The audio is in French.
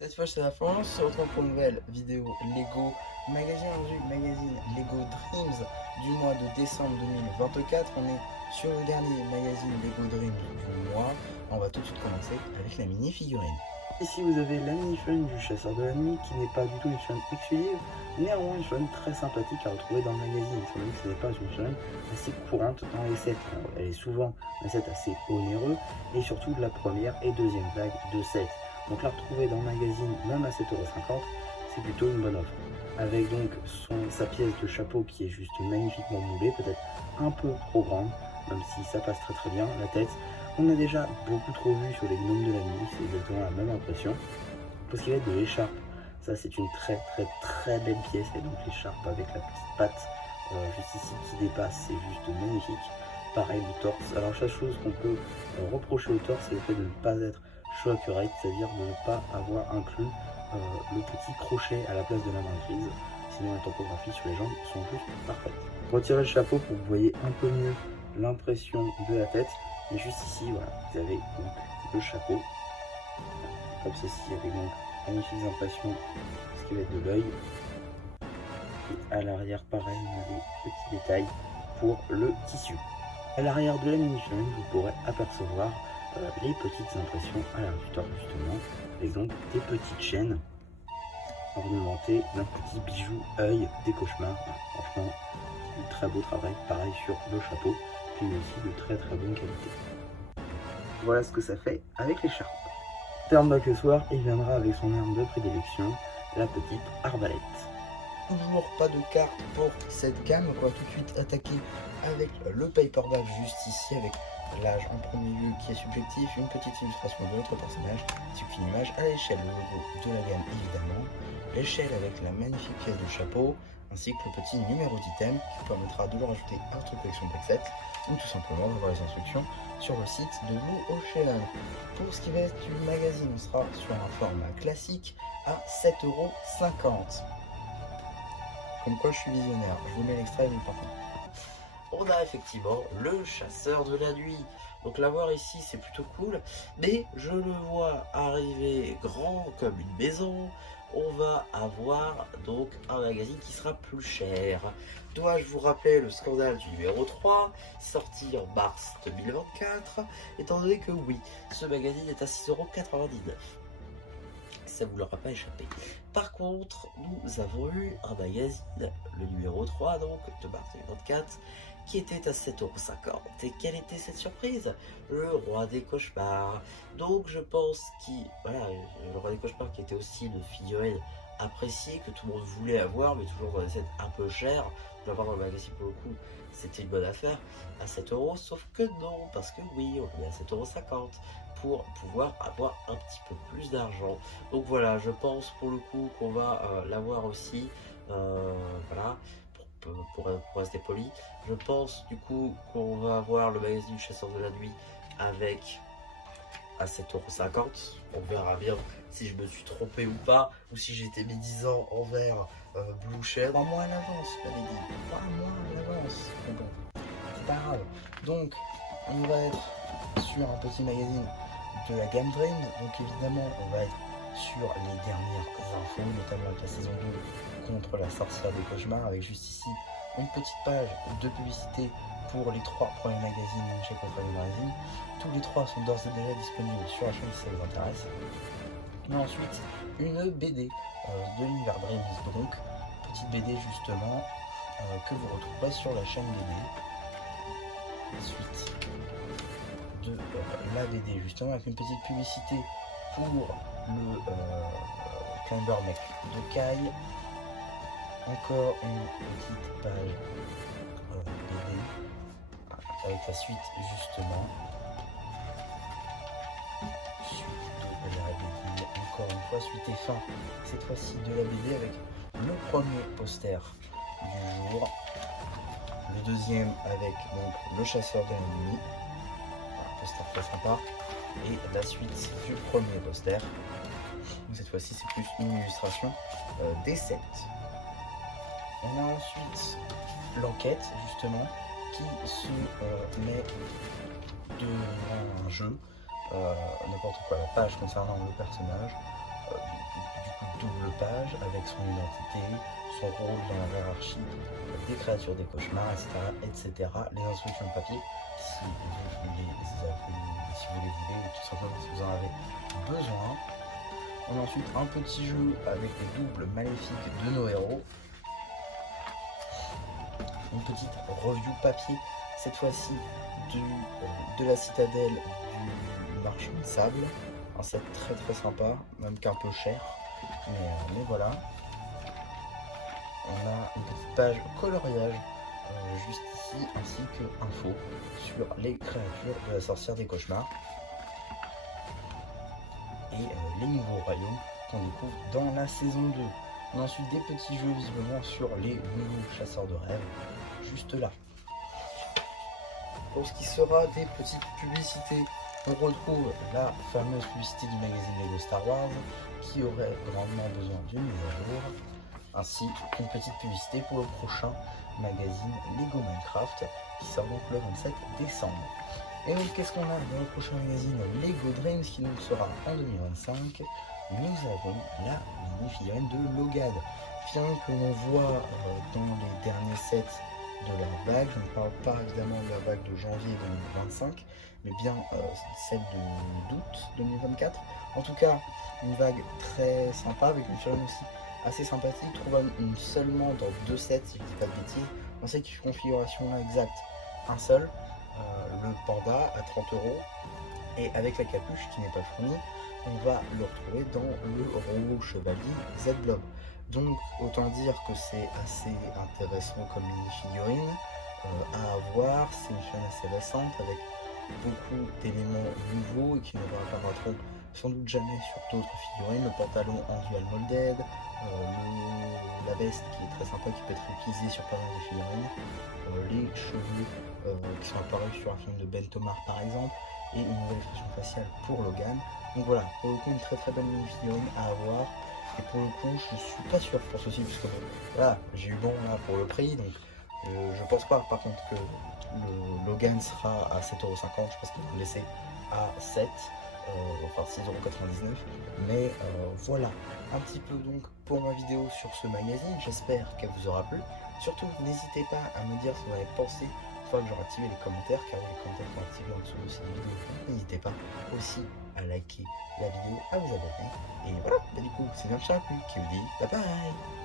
Cette fois c'est la fin, on se retrouve pour une nouvelle vidéo Lego magazine Lego Dreams du mois de décembre 2024. On est sur le dernier magazine Lego Dreams du mois. On va tout de suite commencer avec la mini figurine. Ici vous avez la mini-fun du chasseur de la nuit qui n'est pas du tout une fun exclusive, néanmoins une fun très sympathique à retrouver dans le magazine, étant donné que ce n'est pas une fun assez courante dans les sets. Elle est souvent un set assez onéreux et surtout de la première et deuxième vague de sets. Donc la retrouver dans le magazine même à 7,50 €, c'est plutôt une bonne offre. Avec donc sa pièce de chapeau qui est juste magnifiquement moulée, peut-être un peu trop grande, même si ça passe très bien, la tête. On a déjà beaucoup trop vu sur les gnomes de la nuit, c'est exactement la même impression. Pour ce qui va être de l'écharpe, ça c'est une très belle pièce, et donc l'écharpe avec la petite patte juste ici qui dépasse, c'est juste magnifique. Pareil le torse, alors chaque chose qu'on peut reprocher au torse, c'est le fait de ne pas être show accurate, c'est-à-dire de ne pas avoir inclus le petit crochet à la place de la main grise, sinon la topographie sur les jambes sont juste parfaites. Retirez le chapeau pour que vous voyez un peu mieux l'impression de la tête. Et juste ici, voilà, vous avez donc le chapeau, comme ceci, avec donc magnifiques impressions, ce qui va être de l'œil. Et à l'arrière, pareil, vous avez petits détails pour le tissu. À l'arrière de la mini-fun, vous pourrez apercevoir les petites impressions à l'arrière du torse, justement, avec donc des petites chaînes ornementées d'un petit bijou œil des cauchemars. Franchement, du très beau travail, pareil sur le chapeau, puis aussi de très bonne qualité. Voilà ce que ça fait avec l'écharpe. En termes d'accessoires, il viendra avec son arme de prédilection, la petite arbalète. Toujours pas de carte pour cette gamme, on va tout de suite attaquer avec le paperback juste ici, avec l'âge en premier lieu qui est subjectif, une petite illustration de notre personnage, ainsi qu'une image à l'échelle, le logo de la gamme évidemment, l'échelle avec la magnifique pièce de chapeau, ainsi que le petit numéro d'item qui permettra de le rajouter à votre collection Pexet, ou tout simplement d'avoir les instructions sur le site de Blue Ocean. Pour ce qui va être du magazine, on sera sur un format classique à 7,50 €. Comme quoi je suis visionnaire, je vous mets l'extrait du parfum. On a effectivement le chasseur de la nuit. Donc l'avoir ici c'est plutôt cool, mais je le vois arriver grand comme une maison. On va avoir donc un magazine qui sera plus cher. Dois-je vous rappeler le scandale du numéro 3, sorti en mars 2024, étant donné que oui, ce magazine est à 6,99 €. Ça vous l'aura pas échappé. Par contre, nous avons eu un magazine, le numéro 3 donc, de mars 2024, qui était à 7,50 €. Et quelle était cette surprise? Le roi des cauchemars. Donc je pense voilà, le roi des cauchemars qui était aussi une figurine appréciée, que tout le monde voulait avoir, mais toujours dans des sets un peu chers. L'avoir dans le magazine pour le coup, c'était une bonne affaire à 7 €, sauf que non, parce que oui, on est à 7,50 € pour pouvoir avoir un petit peu plus d'argent. Donc voilà, je pense pour le coup qu'on va l'avoir aussi, voilà, pour rester poli. Je pense du coup qu'on va avoir le magazine Chasseur de la Nuit avec à 7,50 €. On verra bien si je me suis trompé ou pas, ou si j'étais mis 10 ans envers Blue Shed. Pas moins à l'avance, j'avais dit. Pas moins à l'avance. Mais bon, c'est pas grave. Donc, on va être sur un petit magazine de la gamme Dreams. Donc évidemment, on va être sur les dernières infos, notamment avec la saison 2 contre la sorcière des cauchemars, avec juste ici une petite page de publicité pour les 3 premiers magazines chez Coffret Magazine. Tous les 3 sont d'ores et déjà disponibles sur la chaîne si ça vous intéresse. Mais ensuite, une BD de l'univers Dreams, donc petite BD justement que vous retrouverez sur la chaîne BD. Suite de la BD justement, avec une petite publicité pour le Climber Mech de Kai. Encore une petite page BD avec la suite justement. Suite de la BD, encore une fois, suite et fin, cette fois-ci de la BD avec le premier poster du jour, le deuxième avec donc le chasseur de la nuit, un poster très sympa, et la suite du premier poster. Donc cette fois-ci c'est plus une illustration des sets. On a ensuite l'enquête justement qui se met devant un jeu, n'importe quoi, la page concernant le personnage, double page avec son identité, son rôle dans la hiérarchie des créatures des cauchemars, etc. Les instructions de papier, si vous les voulez, ou tout simplement si vous en avez besoin. On a ensuite un petit jeu avec les doubles maléfiques de nos héros. Une petite review papier, cette fois-ci de la citadelle du marchand de sable. Un set très très sympa, même qu'un peu cher. Mais voilà. On a une petite page coloriage juste ici, ainsi que info sur les créatures de la sorcière des cauchemars. Et les nouveaux royaumes qu'on découvre dans la saison 2. On a ensuite des petits jeux visiblement sur les nouveaux chasseurs de rêves, juste là. Pour ce qui sera des petites publicités, on retrouve la fameuse publicité du magazine Lego Star Wars qui aurait grandement besoin d'une mise à jour, ainsi qu'une petite publicité pour le prochain magazine Lego Minecraft qui sort donc le 27 décembre. Et donc qu'est-ce qu'on a dans le prochain magazine Lego Dreams qui nous sera en 2025? Nous avons la mini-figurine de Logad, figurine que l'on voit dans les derniers sets de la vague. Je ne parle pas évidemment de la vague de janvier 2025, mais bien celle d'août 2024. En tout cas, une vague très sympa avec une figurine aussi assez sympathique, trouvable seulement dans 2 sets si je ne dis pas de bêtises. On sait qu'il fait configuration là exacte, un seul, le panda à 30 €, et avec la capuche qui n'est pas fournie, on va le retrouver dans le robot chevalier Z-Blob. Donc autant dire que c'est assez intéressant comme mini-figurine à avoir. C'est une figurine assez récente avec beaucoup d'éléments nouveaux et qui ne réapparaîtront sans doute jamais sur d'autres figurines. Le pantalon en dual molded, la veste qui est très sympa, qui peut être utilisée sur pas mal de figurines, les cheveux qui sont apparus sur un film de Ben Tomar par exemple, et une nouvelle expression faciale pour Logan. Donc voilà, pour le coup une très très belle mini-figurine à avoir. Et pour le coup, je suis pas sûr pour ceci, parce que voilà, j'ai eu bon là pour le prix, donc je pense pas par contre que le Logan sera à 7,50 €, je pense qu'ils vont le laisser à 7, enfin 6,99 €, mais voilà, un petit peu donc pour ma vidéo sur ce magazine, j'espère qu'elle vous aura plu. Surtout, n'hésitez pas à me dire ce que vous avez pensé une fois que j'aurai activé les commentaires, car les commentaires sont activés en dessous de cette vidéo. N'hésitez pas aussi à liker la vidéo, à vous abonner. Et voilà, bah du coup, c'est bien Charles qui vous dit bye bye.